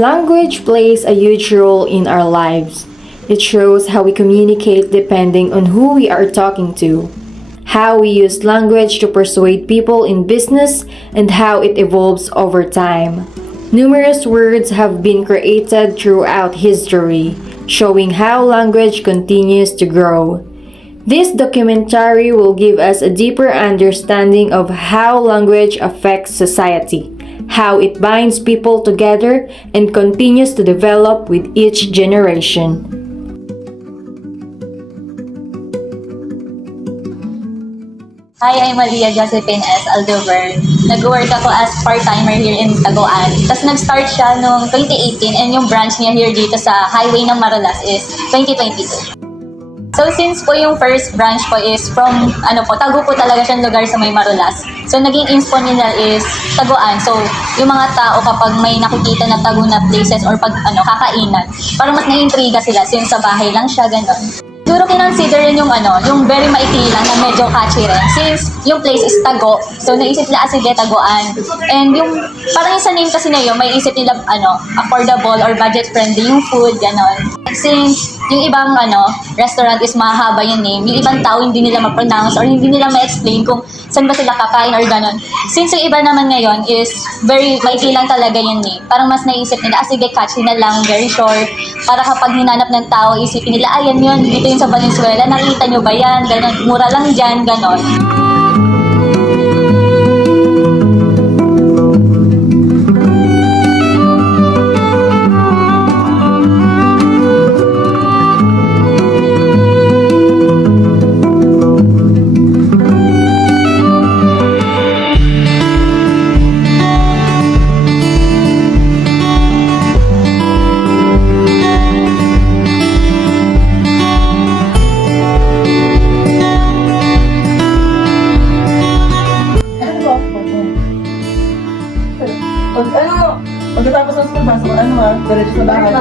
Language plays a huge role in our lives. It shows how we communicate depending on who we are talking to, how we use language to persuade people in business, and how it evolves over time. Numerous words have been created throughout history, showing how language continues to grow. This documentary will give us a deeper understanding of how language affects society, how it binds people together, and continues to develop with each generation. Hi, I'm Maria Josephine S. Aldover. Nag-work ako as part-timer here in Taguan. Tapos nag-start siya noong 2018 and yung branch niya here dito sa highway ng Marolas is 2022. So since po yung first branch po is from, Tagu po talaga siyang lugar sa may Marolas. So naging inspo nila is Taguan. So yung mga tao kapag may nakikita na Tagu na places or pag kakainan, parang mas naiintriga sila since sa bahay lang siya, gano'n. Siguro kinonsider rin yung very maikli lang na medyo catchy rin. Since yung place is Tago, so naisip nila sige Taguan. And yung, parang yung sa name kasi na yun, may isip nila, affordable or budget friendly yung food, gano'n. Since yung ibang, restaurant is mahaba yung name, yung ibang tao hindi nila ma-pronounce or hindi nila ma-explain kung saan ba sila kakain or gano'n. Since yung iba naman ngayon is very maikli lang talaga yung name. Parang mas naisip nila, sige catchy na lang, very short. Para kapag hinanap ng tao, isipin nila, ayan yun, dito yun sa Valenzuela, nakita nyo ba yan? Ganon, mura lang dyan, ganon. Pagkatapos ng school, pasok diretso sa bahay.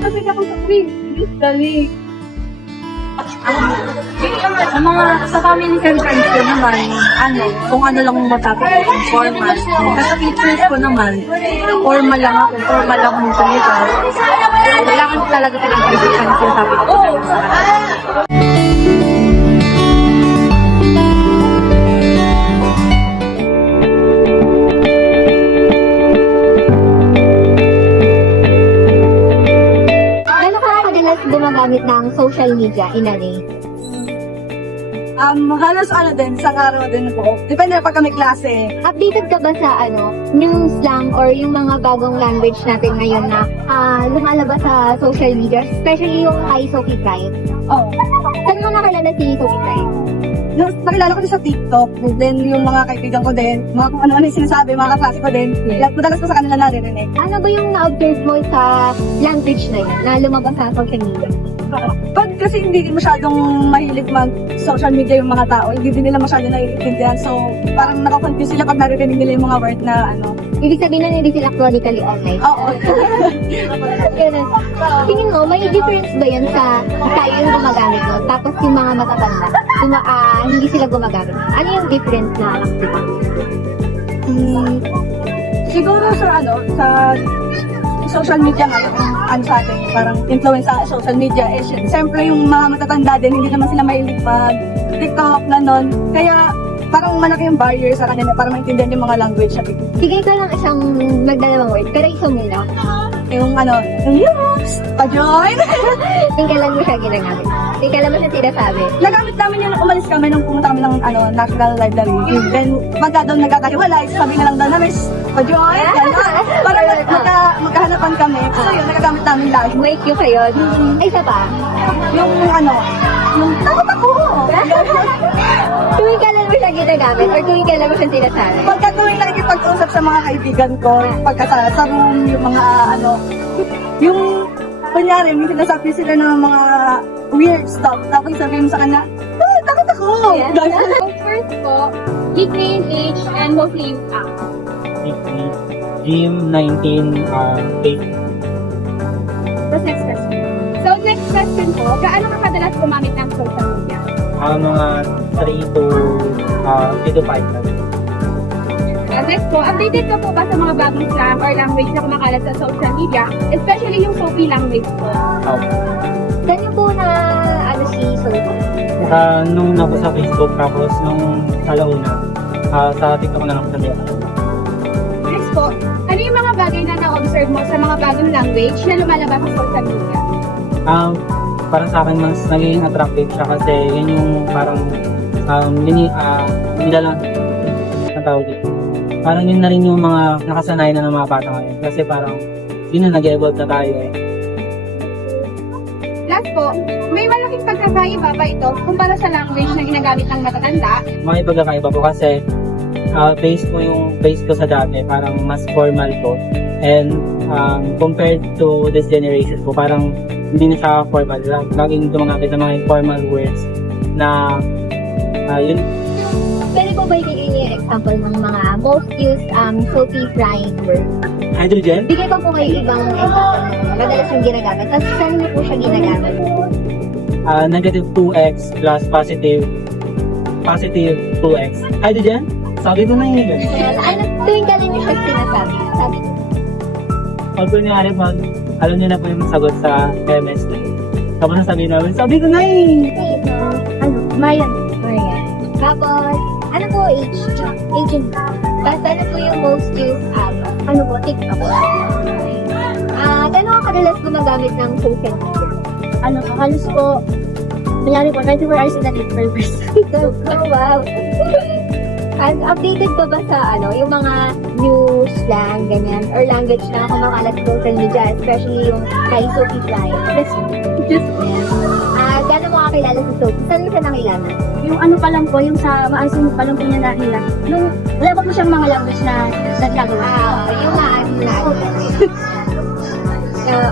Kasi ako sa quiz, dali. Sa family and friends ko naman, kung ano lang matapos yung formal. Sa teachers ko naman, formal lang ako, formal lang akong salita. Kailangan talaga pinag-ibigan ko yung sabi ko. Gumagamit ng social media in a day? Halos din, sa araw din po. Depende pag kami klase. Updated ka ba sa new slang or yung mga bagong language natin ngayon na lumalabas sa social media, especially yung kay Sophie Pride? Oo. Saan mo nakilala si Sophie Pride? Nakilala ko din sa TikTok, then yung mga kaibigan ko din, mga kung ano-ano yung sinasabi, mga kaklase ko din. Madalas ko sa kanila naririnig. Ano ba yung na-observe mo sa language na yun, na lumabas sa social media? Pag kasi hindi masyadong mahilig mag-social media yung mga tao, hindi din nila masyadong naiintindihan. So, parang nakakonfuse sila pag naririnig nila yung mga word na Ibig sabihin na hindi sila chronically online. Oo. Ganun. Tingin mo, may difference ba yan sa tayo yung gumagamit mo, tapos yung mga matatanda, hindi sila gumagamit? Ano yung difference na nakikita? Siguro sa social media ngayon, sa atin, parang influence sa social media, siyempre yung mga matatanda din, hindi naman sila mahilig mag-TikTok, ganon. Kaya, parang malaki yung barrier sa kanila para maintindihan yung mga language sa TikTok. Bigay ko lang isang magdalawang word, pero isa muna. Yung yes, pa-join. Yung kailan mo siya ginagamit? Yung kailan mo siya sinasabi? Nagamit namin yung umalis kami nung pumunta kami ng National Library. Then, pagka doon nagkakahiwalay, sabi na lang daw na, Miss, pa-join, gano'n. Para magkahanapan kami. So yun, nagagamit namin lagi. Wait yung kayo. Ay, isa pa? Yung yung takot ako. Tuwing kailan mo siya ginagamit or tuwing kailan mo siya sinasabi? Pagka tuwing nakikipag-usap sa mga kaibigan ko, pagka sa room, yung mga yung kunyari, may sinasabi sila ng mga weird stuff. Tapos sabihin mo sa kanya, takot ako. Yeah. First po, nickname, age, and mostly yung act. Nickname, Jim, 19, Tapos next question. So next question po, gaano ka kadalas gumamit ng social media? mga 3 to 5 times. Next Next po, updated ka po ba sa mga bagong slang or language na kumakalat sa social media? Especially yung Sophie language po. Ganyan po na, si Sophie. Nung ako sa Facebook, tapos nung alauna, sa TikTok na lang sa Next po, ano yung mga bagay na na-observe mo sa mga bagong language na lumalabas sa social media? Para sa akin, mas naging attractive siya kasi yun yung parang nilalang ang tawag dito. Parang yun na rin yung mga nakasanay na ng mga bata ngayon kasi parang yun na nag-evolve na tayo eh. Last po, may malaking pagkakaiba ba ito kumpara sa language na ginagamit ng matatanda? May pagkakaiba po kasi base ko sa dati, parang mas formal po. And compared to this generation po, parang hindi na siya formal. Laging dumagapit ng mga informal words na yun. Pwede po ba ibigay niyo yung example ng mga most used Sophie flying words? Hydrogen? Bigay pa po kayo ibang example ng mga madalas yung ginagamit. Tapos saan niyo po siya ginagamit? Negative 2x plus positive 2x. Hydrogen? Sabi ko na yun. Kaya, tuwing ka rin niyo siya sinasabi. Sabi ko. Pag kunyari, alam niyo na po yung sagot sa chemistry. Tapos nasabihin namin, sabi ko na eh! Okay, so, Mayan. Mayan. Tapos, ano po age? Age and tapos ano po yung most used app? Ano po? TikTok. Gano'n ka kadalas gumagamit ng social media? Halos po, kunyari po, 24 hours in a day per person. Oh, wow. And updated ka ba sa yung mga news, slang, ganyan, or language na kumakalat sa social media, especially yung kay Sophie Fly? Just, Gano'n mo kakilala sa Sophie? Saan mo siya nakilala? yung ano pa lang po, yung sa maasin pa lang po niya nakila. Nung, wala pa po siyang mga language na nagagawa. Yung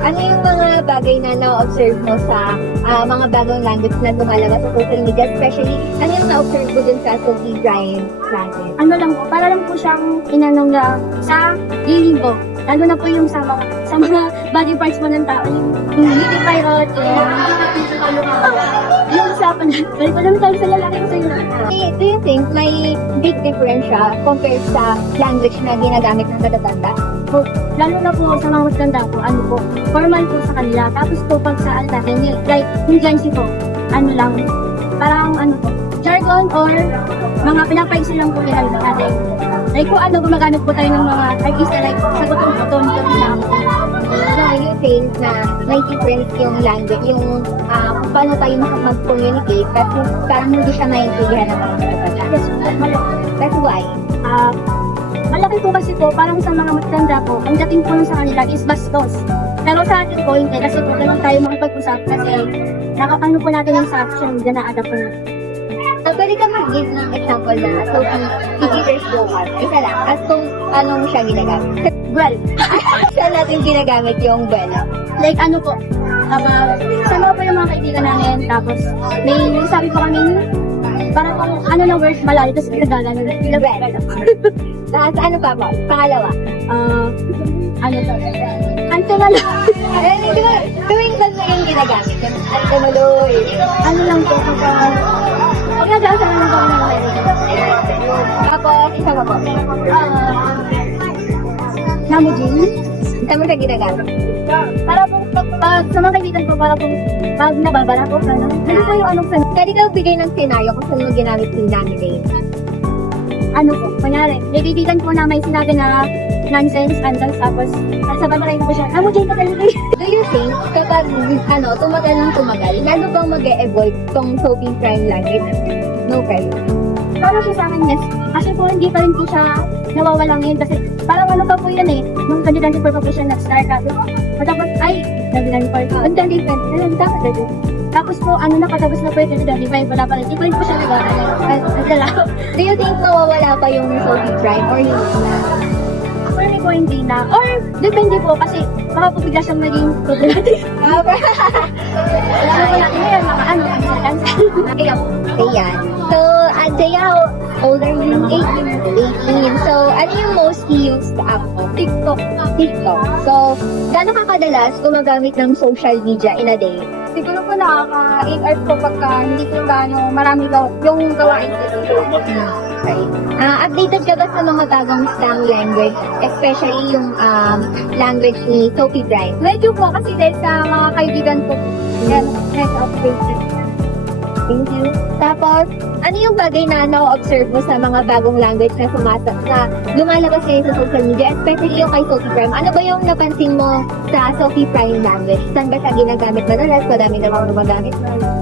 ano yung mga bagay na na-observe mo sa mga bagong language na lumalabas sa social media, especially ano yung na-observe mo dun sa Sophie Brian language? Ano lang po, para lang po siyang inanong na sa healing po. Lalo na po yung sa mga body parts po ng tao, yung beauty pirate, yung sa balik ko naman tayo sa lalaki ko sa'yo. Do you think may big difference siya compared sa language na ginagamit ng matatanda? Po, lalo na po sa mga matanda po, ano po, formal po sa kanila. Tapos po pag sa natin, like, yung Gen Z po, ano lang, parang ano po, jargon or mga pinapaiksi lang po nila natin. Like po, gumagamit po tayo ng mga artista, like, sa gutong-gutong lang. So, you think na may difference yung language, yung kung paano tayo mag-communicate, at parang hindi siya maintindihan ng mga matatanda. Yes, malaki. That's why. Malaki po kasi po, parang sa mga matanda po, ang dating po sa kanila is bastos. Pero sa atin po, hindi. Kasi po, ganun tayo makipag-usap kasi nakapano po natin yung sa social media na adapt po natin. So, pwede ka mag-give ng example na Sophie teachers vocal. Isa lang. At kung anong siya ginagamit. Well, Saan natin ginagamit yung buwelo? like ano po, sama po yung mga kaibigan namin, tapos may sabi po kami, parang kung ano na word malayo, tapos pinagala na Buwelo. Tapos ano pa po? Pangalawa. ano to, anto na lang, Hindi ko, tuwing ba mo yung ginagamit? At tumuloy. ano lang po, kapag nagasa na lang po kami ng meron. Tapos, isa pa po. Namujin, Saan mo siya ginagamit? para po, pag sa mga kaibigan ko, para po, pag nababala po, ano po yung anong san, Pwede ka bigay ng senaryo kung saan mo ginamit yung Nani Day. ano po, kunyari, may kaibigan po na may sinabi na nonsense, andas, tapos, sa bandara po siya, namujin ka talaga. Do you think, kapag tumagal ng tumagal, lalo bang mag-e-evolve tong Sophie Prime language? No pressure. Para po sa akin, yes. Kasi po, hindi pa rin po siya nawawala ngayon. Kasi parang ano pa po yan eh. Nung 2024 pa po siya nag-start. Tapos, ay, 2024. Ang 2020, dapat na din. Tapos po, nakatapos na po yung 2025. Wala pa rin. Hindi pa rin po siya nag-alala. Do you think mawawala pa yung Sophie Prime or yung For me po, hindi na. Or, depende po. Kasi, baka po bigla siyang maging problematic. Wala po natin ngayon, cancel. Ayan. So, Jaya, how old are you? 18. So, ano yung mostly used app mo? TikTok. So, gaano ka kadalas gumagamit ng social media in a day? Siguro po nakaka 8 hours po pagka hindi ko gaano marami yung gawain ko. sorry. Updated ka ba sa mga bagong slang language, especially yung language ni Sophie Bright? Medyo po kasi dahil sa mga kaibigan ko, yan, net updated. Thank you. Tapos, ano yung bagay na na-observe mo sa mga bagong language na lumalabas ngayon sa social media, especially yung kay Sophie Prime? Ano ba yung napansin mo sa Sophie Prime language? Saan ba siya ginagamit madalas? Madami namang gumagamit.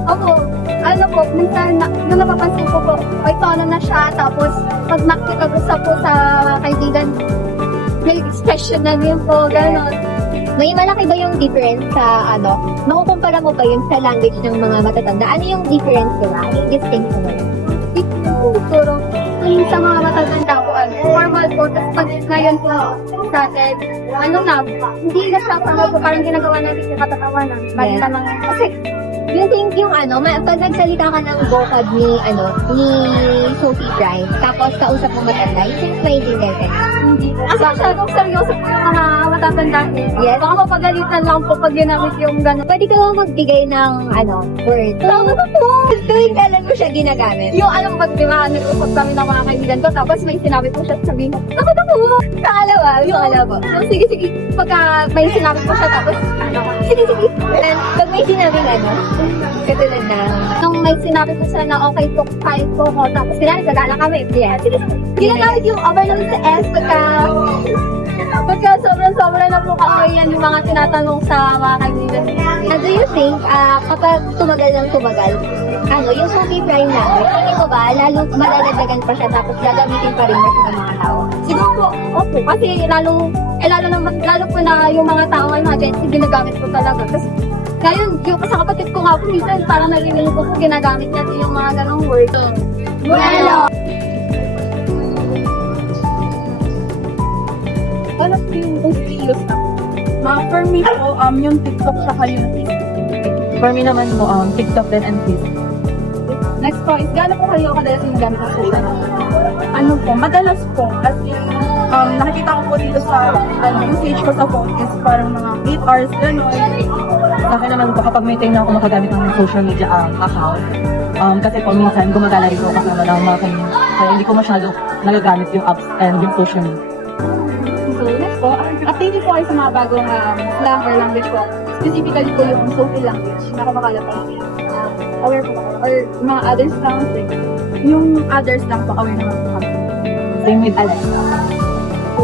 Opo, ano po, minsan, nung napapansin ko po, may tono na siya, tapos pag nakikipag-usap po sa kaibigan, may expression na rin po, gano'n. May malaki ba yung difference sa makukumpara mo ba yun sa language ng mga matatanda? Ano yung difference nila? Yung distinction nila? Siguro, yung sa mga matatanda po, formal po, tapos pag ngayon po sa atin, hindi na siya parang ginagawa natin yung katatawanan. Bali Yeah. lang kasi, You think yung pag nagsalita ka ng vocab ni Sophie Bright, tapos kausap mo matanda, you think maintindihan ka niya? hindi. Kasi masyadong seryoso po yung mga matatanda. Yes. Baka mapagalitan lang po pag ginamit yung gano'n. Pwede ka ba magbigay ng word? Tama na po! Tuwing kailan mo siya ginagamit? Yung pag nag-usap kami ng mga kaibigan ko, tapos may sinabi po siya, sabihin ko, ako na po! Yung pangalawa po. Sige, pagka may sinabi po siya, tapos, sige. And pag may sinabing katulad na, Nung may sinabi ko siya na okay po, kahit po ko, tapos kailangan gagala kami. yeah, Ginagamit yung overload sa S pagka sobrang na po kaaway yung mga tinatanong sa mga kaibigan. And do you think, kapag tumagal yung Sophie Prime language, hindi mo ba, lalo madadagdagan pa siya tapos gagamitin pa rin siya ng mga tao? Siguro po, opo, kasi lalo po na yung mga tao ngayon, mga Gen Z, ginagamit ko talaga. Kasi ngayon, yung sa kapatid ko nga po, minsan parang narinig ko kung ginagamit natin yung mga ganong word. Bueno! Ano po yung most use na? For me po, yung TikTok sa yung Facebook. For me naman po, TikTok din and Facebook. Next po is, gaano po kayo kadalas yung gamit ng social media? Ano po, madalas po. Kasi nakikita ko po dito sa usage ko sa phone is parang mga 8 hours gano'n. Sa akin naman po, kapag may time na ako makagamit ng social media account, kasi po minsan gumagala rin po kasama ng mga kaibigan. Kaya hindi ko masyado nagagamit yung apps and yung social media. So, next po, updated po kayo sa mga bagong slang or language po. Specifically po yung Sophie language na kumakala po. Aware po ako. Or mga other slangs like, yung others lang po aware naman po kami. Same with Alexa. So,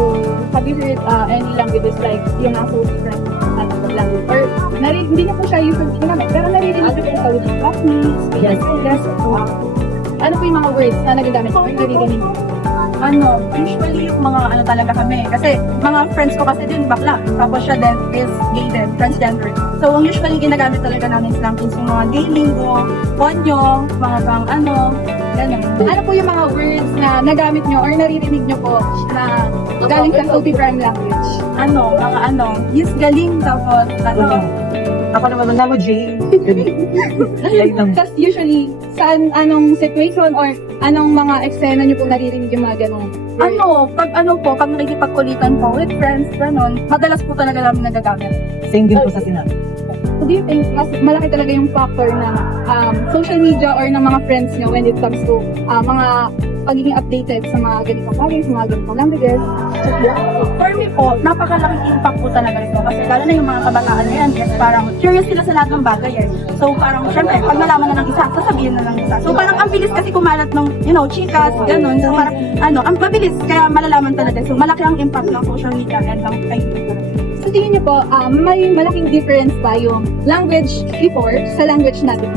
have you heard any languages like yung nasa Sophie language? Or, hindi na po siya usually ginamit, pero naririnig ko po sa with classmates, Yes. ano po yung mga words na nagagamit ko yung naririnig? Usually yung mga talaga kami. Kasi mga friends ko kasi din bakla. Tapos siya din is gay din, transgender. So, ang usually ginagamit talaga namin slang is yung mga gay lingo, ponyo, mga pang gano'n. Ano po yung mga words na nagamit nyo or naririnig nyo po na galing sa Sophie Prime language? Yes, galing, tapos, Ako naman mo, Jay. Like lang. Tapos usually, anong situation or anong mga eksena nyo po naririnig yung mga ganun? Pag nakikipagkulitan po with friends, ganun, madalas po talaga namin nagagamit. Same din po sa sinabi. So do you think mas malaki talaga yung factor na social media or ng mga friends nyo when it comes to mga pagiging updated sa mga ganitong bagay, sa mga ganitong languages? For me po, napakalaking impact po talaga ito. Kasi lalo na yung mga kabataan na yan, yes, parang curious sila sa lahat ng bagay eh. So parang, syempre, pag nalaman na ng isa, sasabihin na ng isa. So parang ang bilis kasi kumalat ng, chikas, ganun. So parang, ang mabilis, kaya malalaman talaga. So malaki ang impact ng social media and ng kaibigan. So tingin niyo po, may malaking difference ba yung language before sa language natin?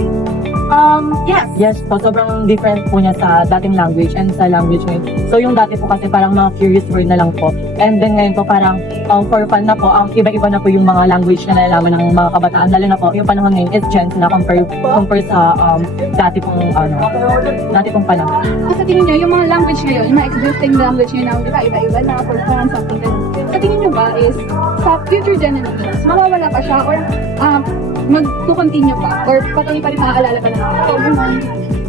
Yes. Yes po, sobrang different po niya sa dating language and sa language ngayon. So yung dati po kasi parang mga curious word na lang po. And then ngayon po parang for fun na po, iba-iba na po yung mga language na nalalaman ng mga kabataan. Lalo na po, yung panahon ngayon is Gen Z na compare sa dati pong panahon. Sa tingin niyo, yung mga language ngayon, yung mga existing language ngayon na iba-iba na, for fun, something ganun. Sa tingin niyo ba is, sa future generations, mawawala pa siya or mag-continue pa or patuloy pa rin maaalala pa na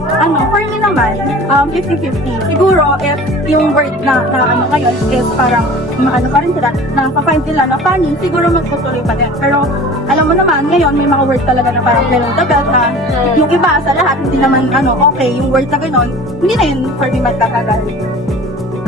For me naman, 50-50. Siguro, if yung word na ngayon is parang, pa rin sila, find nila na funny, siguro magtutuloy pa din. Pero, alam mo naman, ngayon, may mga word talaga na parang below the belt na yung iba sa lahat, hindi naman, okay, yung word na gano'n, hindi na yun for me magkakagal.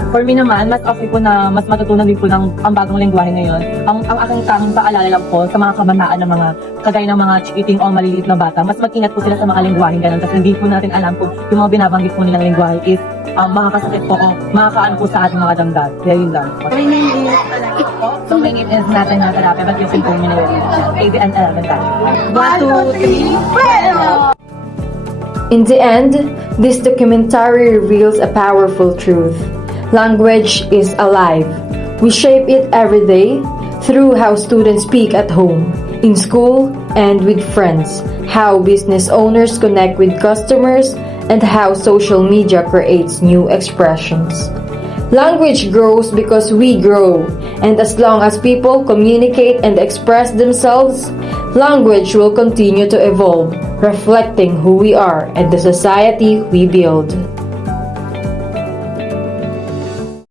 For me naman, mas okay po na mas matutunan din po ng ang bagong lengguwahe ngayon. Ang aking tanging paalala lang po sa mga kabataan ng mga kagaya ng mga chikiting o maliliit na bata, mas mag-ingat po sila sa mga lengguwaheng ganun kasi hindi po natin alam kung yung mga binabanggit po nilang lengguwahe is makakasakit po o makakaano po sa ating mga damdam. Kaya yun lang. My name is Alakit po. So my name is Nathan Natarape, but you can call me ABN 11 Dash. 1, 2, 3, bueno! In the end, this documentary reveals a powerful truth. Language is alive. We shape it every day through how students speak at home, in school, and with friends, how business owners connect with customers, and how social media creates new expressions. Language grows because we grow, and as long as people communicate and express themselves, language will continue to evolve, reflecting who we are and the society we build.